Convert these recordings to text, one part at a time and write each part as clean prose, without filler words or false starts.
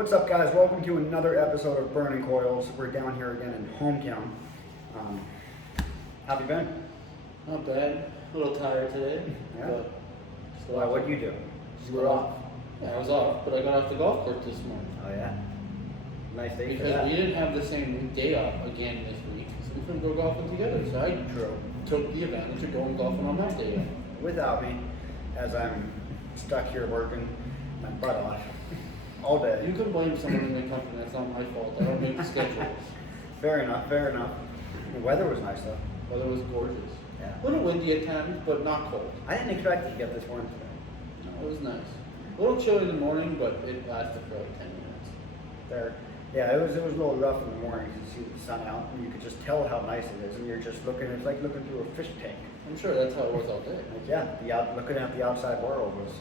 What's up, guys? Welcome to another episode of Burning Coils. We're down here again in hometown. How have you been? Not bad. A little tired today. Yeah. But Why? What'd you do? You were off. Yeah, I was off, but I got off the golf course this morning. Oh yeah. Nice day for Because that. we didn't have the same day off again this week, so we couldn't go golfing together. So I took the advantage of going golfing on my day off. Without me, as I'm stuck here working my butt off all day. You can blame someone in the company. That's not my fault. I don't make the schedules. Fair enough. Fair enough. The weather was nice though. Weather was gorgeous. Yeah. A little windy at times, but not cold. I didn't expect it to get this warm today. No, it was nice. A little chilly in the morning, but it lasted for like 10 minutes. There. Yeah, it was a little rough in the morning to see the sun out, and you could just tell how nice it is, and you're just looking. It's like looking through a fish tank. I'm sure that's how it was all day. Like, yeah, looking at the outside world was.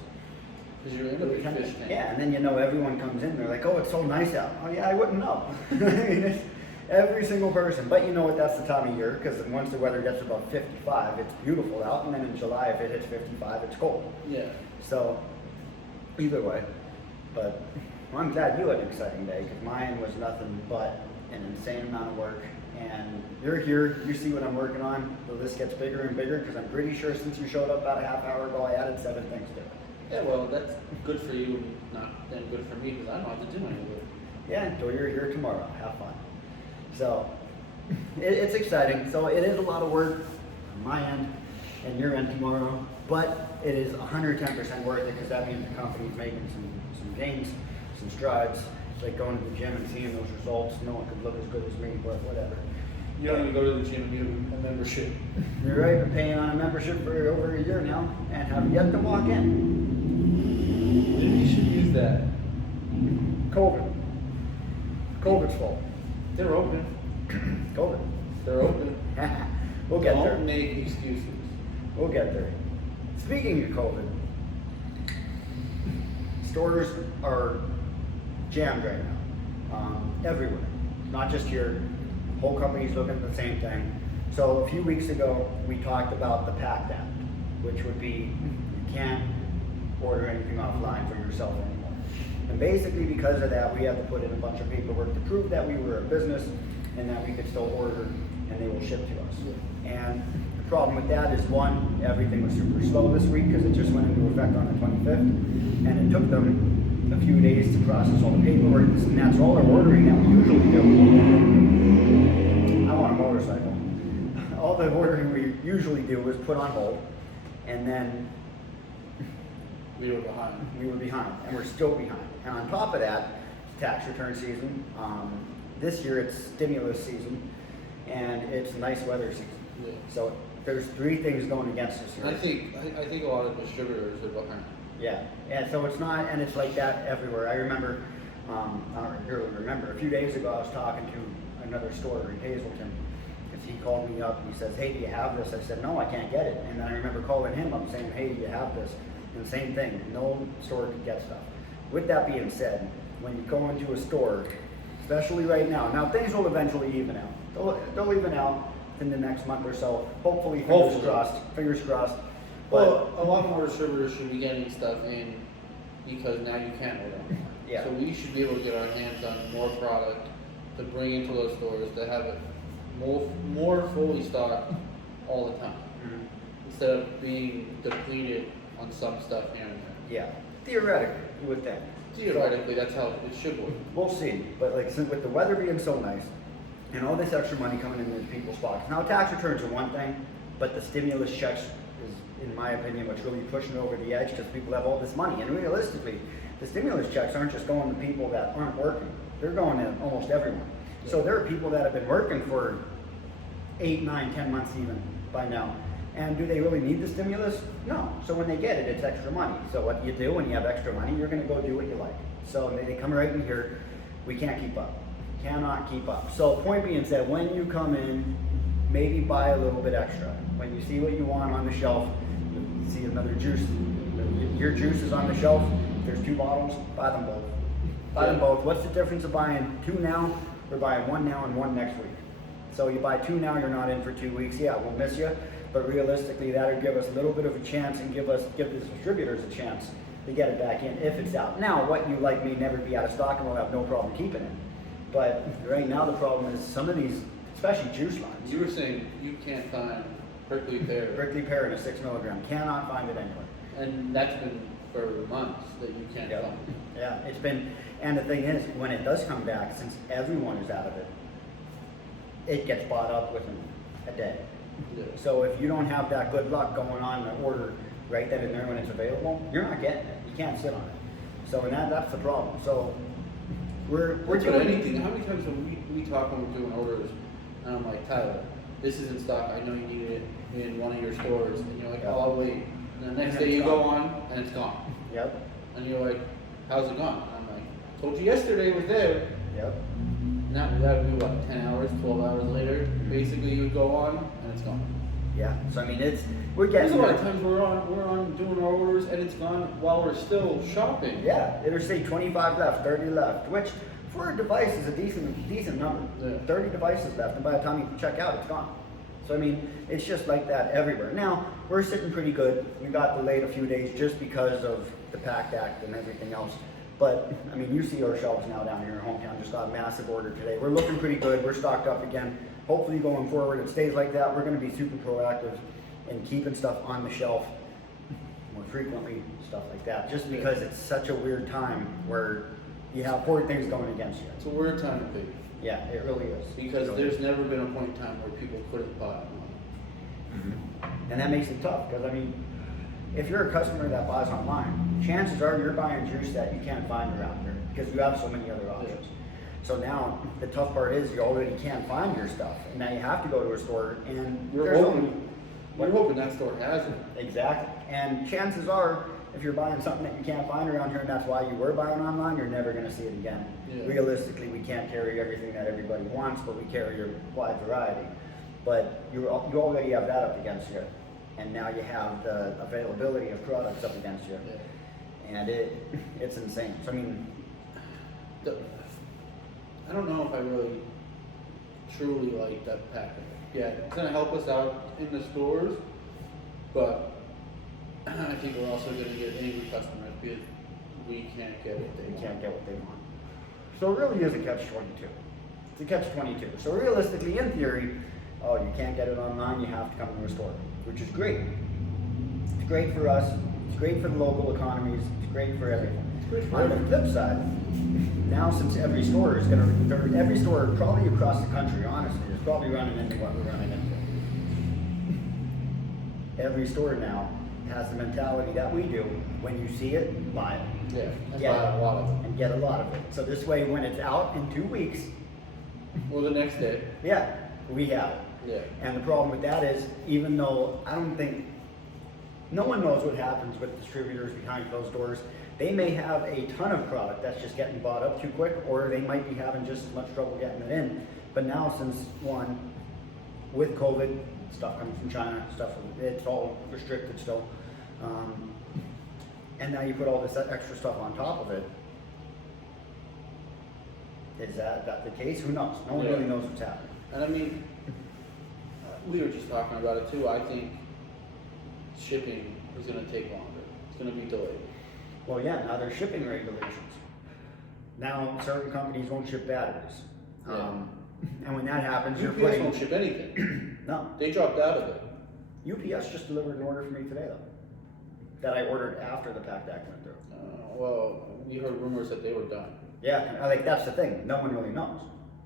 Because you're in a big fish tank. Yeah, and then everyone comes in, they're like, oh, it's so nice out. Oh yeah, I wouldn't know. I mean, it's every single person. But you know what, that's the time of year, because once the weather gets above 55, it's beautiful out, and then in July, if it hits 55, it's cold. Yeah. So, either way. But well, I'm glad you had an exciting day, because mine was nothing but an insane amount of work. And you're here, you see what I'm working on, the list gets bigger and bigger, because I'm pretty sure since you showed up about a half hour ago, I added 7 things to it. Yeah, well, that's good for you and not then good for me because I don't have to do any work. Yeah, until you're here tomorrow. Have fun. So, it's exciting. So, it is a lot of work on my end and your end tomorrow, but it is 110% worth it because that means the company's making some gains, some strides. It's like going to the gym and seeing those results. No one could look as good as me, but whatever. You don't even go to the gym and do a membership. You're right, I've been paying on a membership for over a year now and have yet to walk in. Maybe you should use that. COVID. COVID's fault. They're open. COVID. They're open. We'll get there. Don't make excuses. We'll get there. Speaking of COVID, stores are jammed right now. Everywhere. Not just here. Whole company's looking at the same thing. So a few weeks ago, we talked about the PACT Act, which would be you can't order anything offline for yourself anymore. And basically because of that, we had to put in a bunch of paperwork to prove that we were a business and that we could still order and they will ship to us. And the problem with that is, one, everything was super slow this week because it just went into effect on the 25th. And it took them a few days to process all the paperwork, and that's all their ordering that we usually do. I want a motorcycle. All the ordering we usually do was put on hold, and then We were behind. and we're still behind. And on top of that, tax return season. This year it's stimulus season, and it's nice weather season. Yeah. So there's 3 things going against us here. I think a lot of distributors are behind. Yeah, and so it's not, and it's like that everywhere. I remember, I don't really remember, a few days ago I was talking to another store in Hazleton, because he called me up and he says, hey, do you have this? I said, no, I can't get it. And then I remember calling him up saying, hey, do you have this? And the same thing, no store could get stuff. With that being said, when you go into a store, especially right now things will eventually even out. They'll even out in the next month or so. Hopefully. Fingers crossed. Well, a lot more distributors should be getting stuff in because now you can order online. Yeah. So we should be able to get our hands on more product to bring into those stores to have it more fully stocked all the time. Mhm. Instead of being depleted on some stuff here and there. Yeah, theoretically, you would think. Theoretically, that's how it should work. We'll see, but like since with the weather being so nice, and all this extra money coming into people's pockets. Now, tax returns are one thing, but the stimulus checks is, in my opinion, what's really pushing over the edge because people have all this money. And realistically, the stimulus checks aren't just going to people that aren't working; they're going to almost everyone. So there are people that have been working for 8, 9, 10 months even by now. And do they really need the stimulus? No. So when they get it, it's extra money. So what you do when you have extra money, you're going to go do what you like. So they come right in here. We can't keep up. Cannot keep up. So point being said, when you come in, maybe buy a little bit extra. When you see what you want on the shelf, you see another juice. Your juice is on the shelf. If there's 2 bottles, buy them both. Buy them both. What's the difference of buying 2 now or buying 1 now and 1 next week? So you buy 2 now, you're not in for 2 weeks. Yeah, we'll miss you. But realistically, that'll give us a little bit of a chance and give the distributors a chance to get it back in if it's out. Now, what you like may never be out of stock and we'll have no problem keeping it. But right now the problem is some of these, especially juice lines. You were saying you can't find prickly pear, Prickly pear in a 6 milligram, cannot find it anywhere. and that's been for months that you can't Yep. find. Yeah, it's been, and the thing is, when it does come back, since everyone is out of it, it gets bought up within a day. Yeah. So if you don't have that good luck going on the order right then and there when it's available, you're not getting it. You can't sit on it. So and that's the problem. So we're We're doing doing anything. How many times have we talk when we're doing orders, and I'm like, Tyler, this is in stock. I know you need it in one of your stores, and you're like, oh, I'll wait. And the next day you go on, and it's gone. Yep. And you're like, how's it gone? And I'm like, told you yesterday it was there. Yep. Now that would be what, 10 hours, 12 hours later. Basically, you go on, and it's gone. Yeah. So I mean, we're There's getting a lot of there. times we're on doing our orders, and it's gone while we're still shopping. Yeah, it'll say 25 left, 30 left, which for a device is a decent number. Yeah. 30 devices left, and by the time you check out, it's gone. So I mean, it's just like that everywhere. Now, we're sitting pretty good. We got delayed a few days just because of the PACT Act and everything else. But, I mean, you see our shelves now down here in hometown, just got a massive order today. We're looking pretty good. We're stocked up again. Hopefully going forward, it stays like that. We're gonna be super proactive in keeping stuff on the shelf more frequently, stuff like that. Just because it's such a weird time where you have 4 things going against you. It's a weird time to be. Yeah, it really is. Because It really there's is. never been a point in time where people couldn't buy online. And that makes it tough, because I mean, if you're a customer that buys online, chances are you're buying juice that you can't find around here, because you have so many other options. So now, the tough part is you already can't find your stuff, and now you have to go to a store, and You're there's only... hoping that store has it. Exactly. And chances are, if you're buying something that you can't find around here, and that's why you were buying online, you're never gonna see it again. Yeah. Realistically, we can't carry everything that everybody wants, but we carry a wide variety. But you already have that up against you, and now you have the availability of products up against you, Yeah. and it's insane. So I mean, I don't know if I really truly like that package. Yeah, it's gonna help us out in the stores, but I think we're also gonna get angry customers because we can't get what they they want. can't get what they want. So it really is a catch-22. It's a catch-22. So realistically, in theory, oh, you can't get it online, you have to come to a store, which is great. It's great for us, it's great for the local economies, it's great for everything. It's great for On the everything. flip side, now since every store is every store probably across the country, honestly, is probably running into what we're running into. Every store now has the mentality that we do: when you see it, buy it. Yeah, that's Yeah. why a lot of them. And get a lot of it. So this way, when it's out in 2 weeks, Or the next day. yeah, we have it. Yeah. And the problem with that is, even though I don't think, no one knows what happens with distributors behind closed doors. They may have a ton of product that's just getting bought up too quick, or they might be having just as much trouble getting it in. But now, since with COVID, stuff coming from China, it's all restricted still. And now you put all this extra stuff on top of it. Is that the case? Who knows? No one Yeah. really knows what's happening. And I mean, we were just talking about it too. I think shipping is gonna take longer. It's gonna be delayed. Well, yeah, now there's shipping regulations. Now certain companies won't ship batteries. Yeah. And when that happens, you're UPS putting... won't ship anything. No. They dropped out of it. UPS just delivered an order for me today, though. That I ordered after the PACT Act went through. Well, we heard rumors that they were done. Yeah, that's the thing. No one really knows.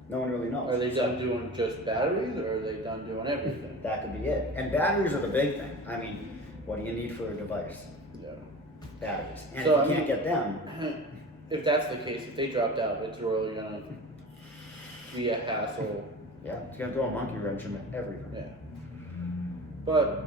No one really knows. Are they done doing just batteries, or are they done doing everything? That could be it. And batteries are the big thing. I mean, what do you need for a device? Yeah. Batteries. And So, if I you mean- can't get them, If that's the case, if they dropped out, it's really gonna be a hassle. yeah, it's gonna throw a monkey wrench in everything. Yeah. But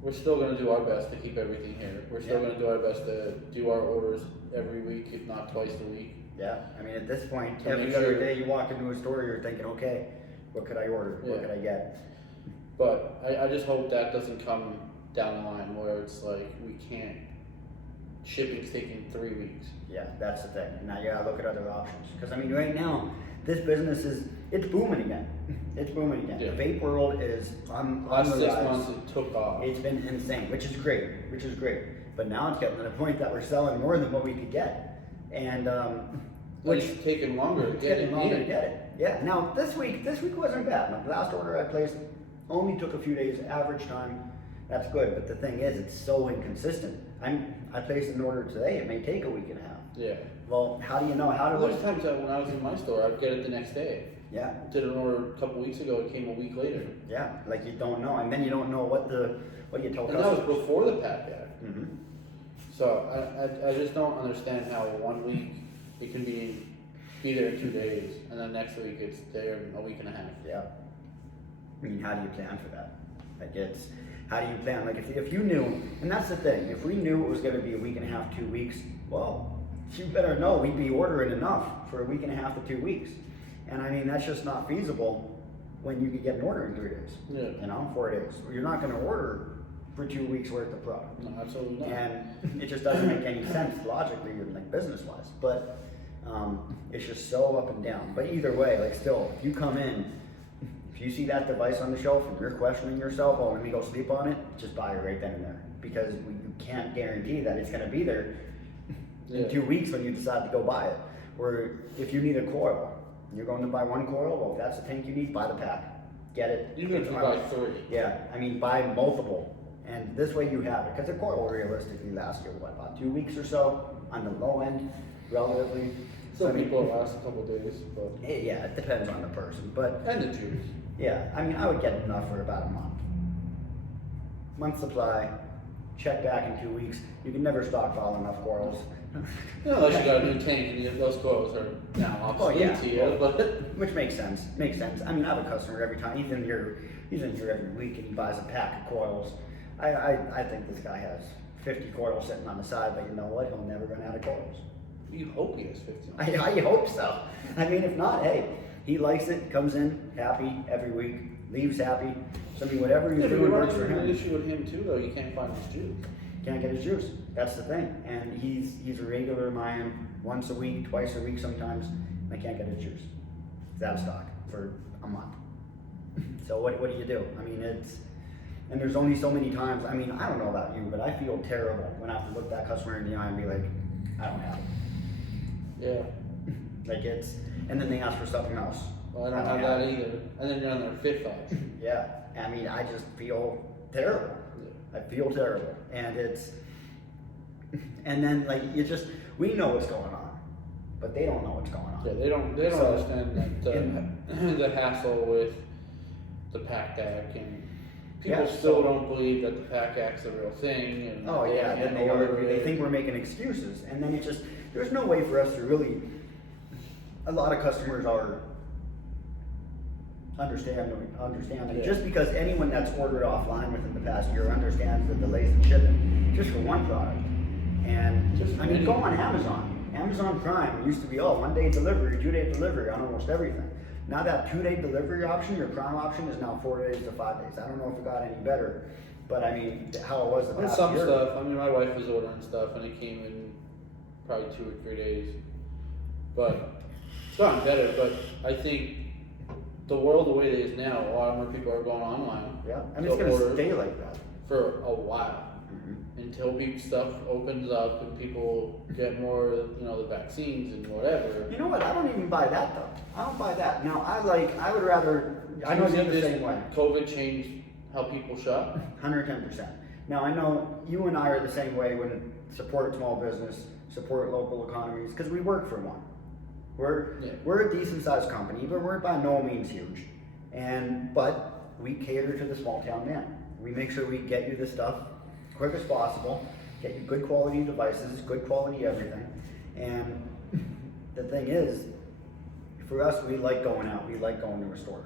we're still gonna do our best to keep everything here. We're still Yeah. gonna do our best to do our orders every week, if not twice a week. Yeah, I mean, at this point, To every make other sure- day you walk into a store, you're thinking, okay, what could I order? What Yeah. could I get? But I just hope that doesn't come down the line where it's like we can't shipping's taking 3 weeks. Yeah, that's the thing. Now you gotta look at other options. Because I mean, right now, this business it's booming again. It's booming again. Yeah. The vape world is on Last the 6 rise. months it took off. It's been insane, which is great. But now it's getting to the point that we're selling more than what we could get, and Which it's taking longer to it's get getting it longer in. to get it. Yeah. Now this week wasn't bad. My last order I placed only took a few days. Average time, that's good. But the thing is, it's so inconsistent. I placed an order today. It may take a week and a half. Yeah. Well, how do you know? How do There's times that when I was in my store, I'd get it the next day. Yeah. Did an order a couple weeks ago, it came a week later. Yeah. Like you don't know, and then you don't know what you tell And that was customers. before the Pack Act. Mm-hmm. So I just don't understand how 1 week it can be there in 2 days, and then next week it's there in a week and a half. Yeah. I mean, how do you plan for that? Like how do you plan? Like if you knew, and that's the thing, if we knew it was gonna be a week and a half, 2 weeks, well, you better know we'd be ordering enough for a week and a half to 2 weeks. And I mean, that's just not feasible when you could get an order in 3 days. Yeah. You know, 4 days. You're not gonna order for 2 weeks worth of product. No, absolutely not. And it just doesn't make any sense logically and like business wise. But it's just so up and down. But either way, like still, if you come in, if you see that device on the shelf and you're questioning yourself, oh, let me go sleep on it, just buy it right then and there. Because you can't guarantee that it's gonna be there in 2 weeks when you decide to go buy it. Or if you need a coil, you're going to buy one coil, well, if that's the tank you need, buy the pack. Get it. Even if you buy 3. Yeah, I mean, buy multiple. And this way you have it. Because a coil realistically lasts you, what, about 2 weeks or so? On the low end, relatively. Some people last a couple days, but. Yeah, it depends on the person. But And the juice. yeah, I mean, I would get enough for about a month. Month supply, check back in 2 weeks. You can never stockpile enough coils. Unless you got a new tank and those coils are now obsolete to you, but. Which makes sense. Makes sense. I mean, I have a customer every time. He's in here every week and he buys a pack of coils. I think this guy has 50 coils sitting on the side, but you know what? He'll never run out of coils. You hope he has 15. I hope so. I mean, if not, hey, he likes it, comes in happy every week, leaves happy. So I mean, whatever he's Yeah, but doing you're works for running into him. an issue with him too, though. You can't find his juice. Can't get his juice. That's the thing. And he's a regular in mine once a week, twice a week sometimes. And I can't get his juice. It's out of stock for a month. So what do you do? I mean, and there's only so many times. I mean, I don't know about you, but I feel terrible when I have to look that customer in the eye and be like, I don't have it. Yeah. Like and then they ask for something else. Well, I don't have that either. And then you're on their 5th option. Yeah, I mean, I just feel terrible. I feel terrible, and then like we know what's going on, but they don't know what's going on. Yeah, they don't So, understand that the hassle with the PAC Act, and people Yeah, still so- don't believe that the PAC Act's a real thing. And Oh that yeah, can't then they order argue. They it. think we're making excuses, and then there's no way for us to really. A lot of customers are understanding. Yeah. Just because anyone that's ordered offline within the past year understands the delays in shipping, just for one product. And Just I mean, any- go on Amazon. Amazon Prime used to be 1 day delivery, 2 day delivery on almost everything. Now that 2 day delivery option, your Prime option is now 4 days to 5 days. I don't know if it got any better, but I mean, how it was the On past some year. stuff, I mean, my wife was ordering stuff, and it came in probably 2 or 3 days. But it's gotten better. But I think the world the way it is now, a lot more people are going online. Yeah, and to it's gonna order stay like that. for a while. Until stuff opens up and people get more, the vaccines and whatever. You know what? I don't even buy that though. I don't buy that. Now I would rather. I know you're the same way. COVID changed how people shop. 110%. Now I know you and I are the same way when support small business, support local economies, because we work for one. We're a decent sized company, but we're by no means huge. But we cater to the small town man. We make sure we get you the stuff quick as possible, get you good quality devices, good quality everything. And the thing is, for us, we like going out, we like going to a store.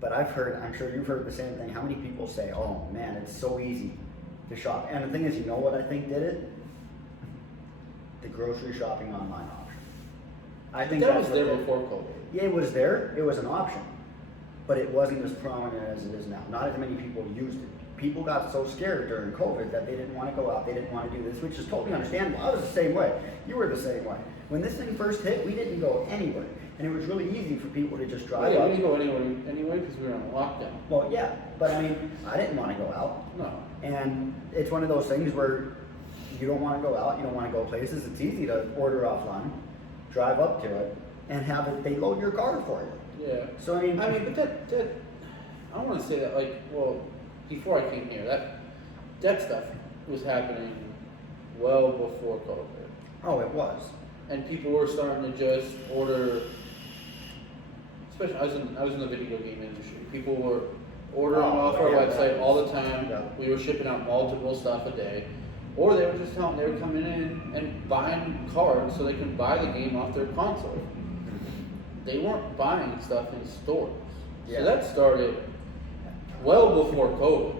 But I'm sure you've heard the same thing. How many people say, oh man, it's so easy to shop. And the thing is, you know what I think did it? The grocery shopping online option. I think That that's was there what did it. before COVID. Yeah, it was there, it was an option. But it wasn't as prominent as it is now. Not as many people used it. people got so scared during COVID that they didn't want to go out, they didn't want to do this, which is totally understandable. I was the same way. You were the same way. When this thing first hit, we didn't go anywhere. And it was really easy for people to just drive Yeah, up. we didn't go anyway because we were on lockdown. Well, yeah, but I mean, I didn't want to go out. No. And it's one of those things where you don't want to go out, you don't want to go places. It's easy to order offline, drive up to it, and have it, they load your car for you. Yeah. So I mean, but that I don't want to say that before I came here, that stuff was happening well before COVID. oh, it was. And people were starting to just order. Especially, I was in the video game industry. People were ordering off our website all the time. Yeah. We were shipping out multiple stuff a day, or they were just telling they were coming in and buying cards so they could buy the game off their console. They weren't buying stuff in stores. Yeah. So that started well before COVID.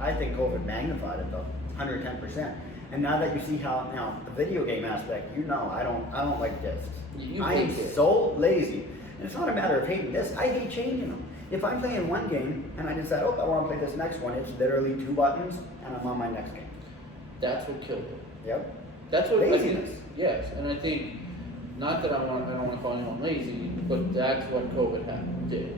I think COVID magnified it though, 110%. And now that you see how the video game aspect, I don't like discs. You I am hate it. so lazy. And it's not a matter of hating discs. I hate changing them. If I'm playing one game and I decide, I want to play this next one, it's literally 2 buttons and I'm on my next game. That's what killed it. Yep. That's what Laziness. I think. Yes, and I think not that I don't want to call anyone lazy, but that's what COVID did.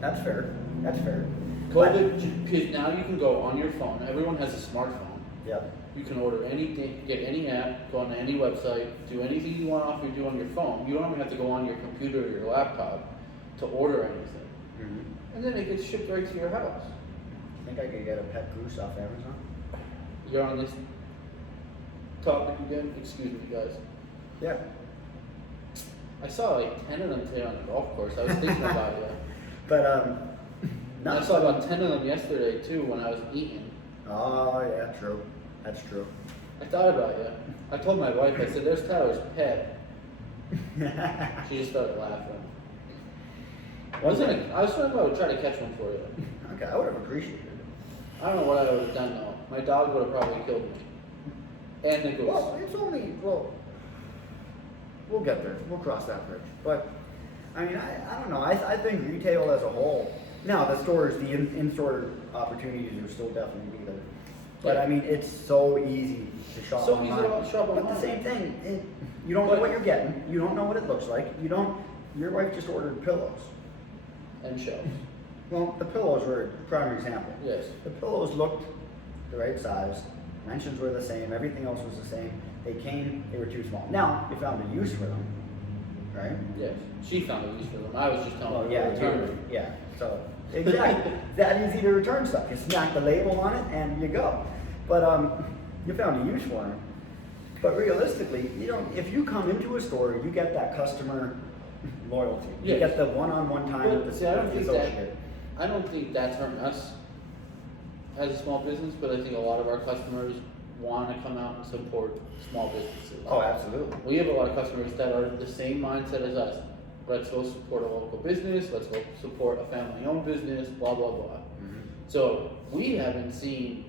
That's fair. That's fair. COVID, because now you can go on your phone. Everyone has a smartphone. Yep. You can order anything, get any app, go on any website, do anything you want off do on your phone. You don't even have to go on your computer or your laptop to order anything. Mm-hmm. And then it gets shipped right to your house. I think I could get a pet goose off Amazon. You're on this topic again? Excuse me, guys. Yeah. I saw like 10 of them today on the golf course. I was thinking about it. But And I saw about 10 of them yesterday too when I was eating. Oh yeah, true. That's true. I thought about you. I told my wife, I said, there's Tyler's pet. She just started laughing. I was thinking about trying to catch one for you. Okay, I would have appreciated it. I don't know what I would have done though. My dog would have probably killed me. And the goose. Well, we'll get there. We'll cross that bridge. But I mean, I don't know. I think retail as a whole. Now the stores, the in-store opportunities will still definitely be there. But Yeah. I mean, it's so easy to shop So online. easy to shop But online. the same thing, you don't know what you're getting. You don't know what it looks like. Your wife just ordered pillows. And shelves. Well, the pillows were a prime example. Yes. The pillows looked the right size, dimensions were the same, everything else was the same. They came, they were too small. Now, you found a use for them, right? Yes. She found a use for them. I was just telling Well, her yeah, to return them. yeah. So exactly, that easy to return stuff. You smack the label on it and you go. But you found a use for them. But realistically, if you come into a store, you get that customer loyalty. You Yes. get the one-on-one time But with see, I don't the think associate. I don't think that's hurting us as a small business, but I think a lot of our customers want to come out and support small businesses. Oh, absolutely. We have a lot of customers that are the same mindset as us. Let's go support a local business, let's go support a family-owned business, blah, blah, blah. Mhm. So we haven't seen,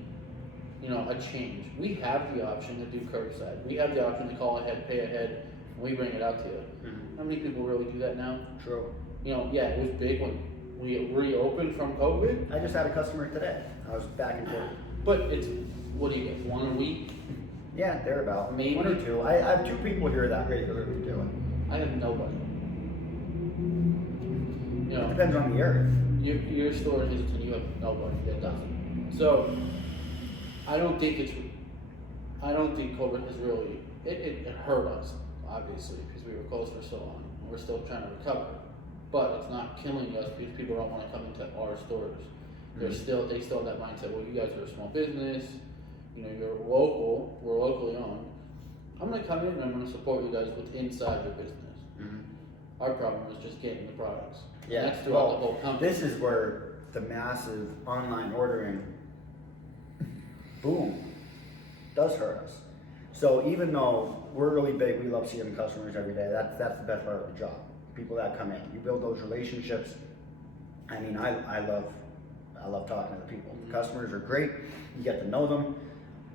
a change. We have the option to do curbside. We have the option to call ahead, pay ahead, and we bring it out to you. Mhm. How many people really do that now? True. Yeah, it was big when we reopened from COVID, I just had a customer today. I was back and forth. but what do you get, one a week? Yeah, they're about Maybe. 1 or 2. I have 2 people here that regularly do it. I have nobody. It depends on the area. Your store is Houston, you have nobody that does it. So, I don't think COVID has really, it hurt us, obviously, because we were closed for so long, and we're still trying to recover. But it's not killing us because people don't want to come into our stores. They still have that mindset, well, you guys are a small business, you're local, we're locally owned. I'm gonna come in and I'm gonna support you guys with inside your business. Mhm. Our problem is just getting the products. And Yeah, that's throughout the whole company. this is where the massive online ordering boom does hurt us. So even though we're really big, we love seeing customers every day. That's the best part of the job. People that come in, you build those relationships. I mean, I love talking to the people. The customers are great. You get to know them,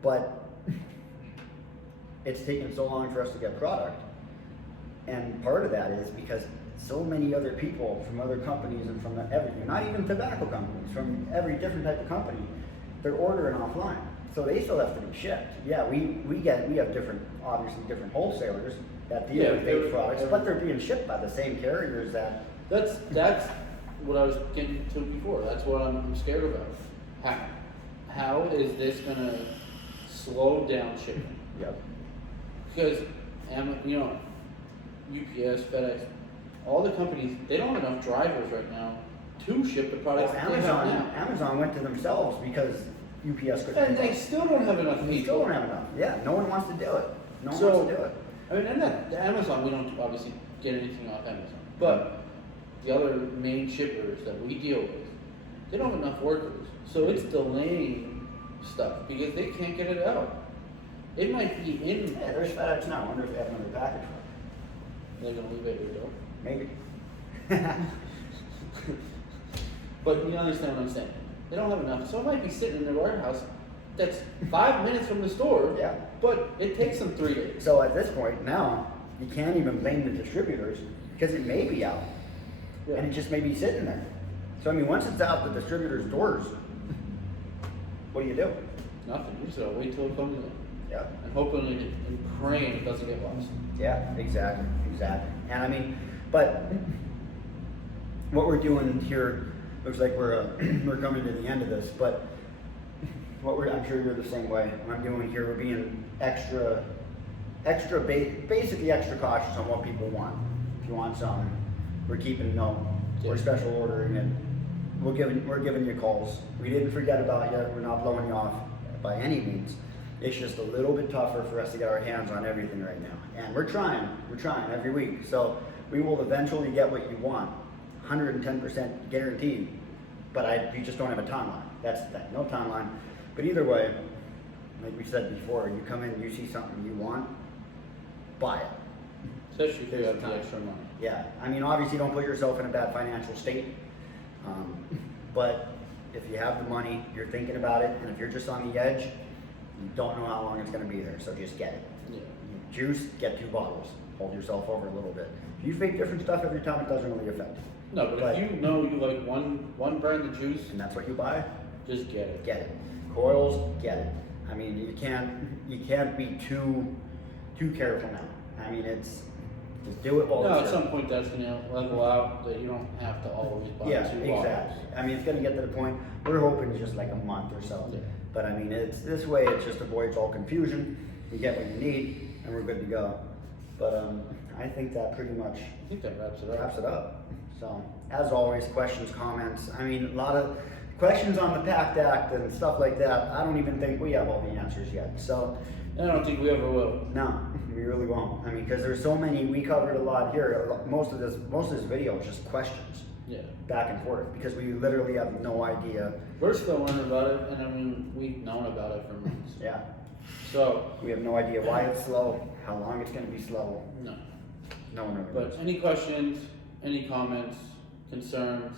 but it's taken so long for us to get product. And part of that is because so many other people from other companies and from everything, not even tobacco companies, from every different type of company, they're ordering offline, so they still have to be shipped. Yeah, we have different, obviously different wholesalers that deal Yeah, with vape products, but they're being shipped by the same carriers that. That's what I was getting to before. That's what I'm scared about. How is this gonna slow down shipping? Yep. Because UPS, FedEx, all the companies, they don't have enough drivers right now to ship the products that they have now. Amazon went to themselves because UPS couldn't. And they still don't have enough people. They still don't have enough. Yeah, no one wants to do it. No one So, wants to do it. I mean, and that Amazon, we don't obviously get anything off Amazon, but the other main shippers that we deal with, they don't have enough workers, so it's delaying stuff because they can't get it out. It might be in. Yeah, there's FedEx now. I wonder if they have another package for it. They're gonna leave it at your door. Maybe. But you understand what I'm saying? They don't have enough, so it might be sitting in their warehouse that's 5 minutes from the store. Yeah. But it takes them 3 days. So at this point now, you can't even blame the distributors because it may be out. Yeah. And it just may be sitting there. So I mean, once it's out the distributor's doors, what do you do? Nothing. You just gotta wait till it comes in. Yeah. And hoping and praying it doesn't get lost. Yeah, exactly. And I mean, but what we're doing here looks like we're coming to the end of this. But I'm sure you're the same way. What I'm doing here, we're being basically extra cautious on what people want. If you want something, we're keeping no. We're special ordering it. We're giving you calls. We didn't forget about you. We're not blowing you off by any means. It's just a little bit tougher for us to get our hands on everything right now. And we're trying every week. So we will eventually get what you want, 110% guaranteed. But you just don't have a timeline. That's the thing, no timeline. But either way, like we said before, you come in, you see something you want, buy it. Especially if you have the extra money. Yeah, I mean, obviously don't put yourself in a bad financial state. But if you have the money, you're thinking about it, and if you're just on the edge, you don't know how long it's going to be there, so just get it. Yeah. Juice, get 2 bottles. Hold yourself over a little bit. If you vape different stuff every time, it doesn't really affect you. No, but if you know you like one brand of juice, And that's what you buy, just get it. get it. Coils, get it. I mean, you can't be too careful now. I mean, just do it all the No, time. at some point that's gonna level out that you don't have to always buy Yeah, 2 exactly. bottles. I mean, it's gonna get to the point, we're hoping just like a month or so. Yeah. But I mean, this way it just avoids all confusion, you get what you need, and we're good to go. But I think that pretty much I think that wraps it up. wraps it up. So, as always, questions, comments, I mean, a lot of questions on the PACT Act and stuff like that. I don't even think we have all the answers yet, so. I don't think we ever will. No, we really won't. I mean, because there's so many, we covered a lot here. Most of this video is just questions. Yeah. Back and forth, because we literally have no idea. We're still learning about it, and I mean, we've known about it for months. Yeah. So, We have no idea why it's slow, how long it's going to be slow. no. No one But knows. any questions, any comments, concerns,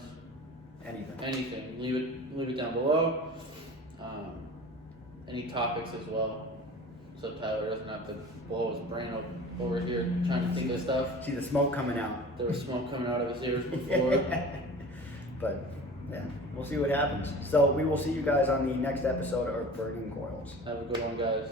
Anything. leave it down below. Any topics as well, so Tyler doesn't have to blow his brain over here trying to think of stuff. See the smoke coming out. There was smoke coming out of his ears before. But yeah, we'll see what happens. So we will see you guys on the next episode of Burning Coils. Have a good one, guys.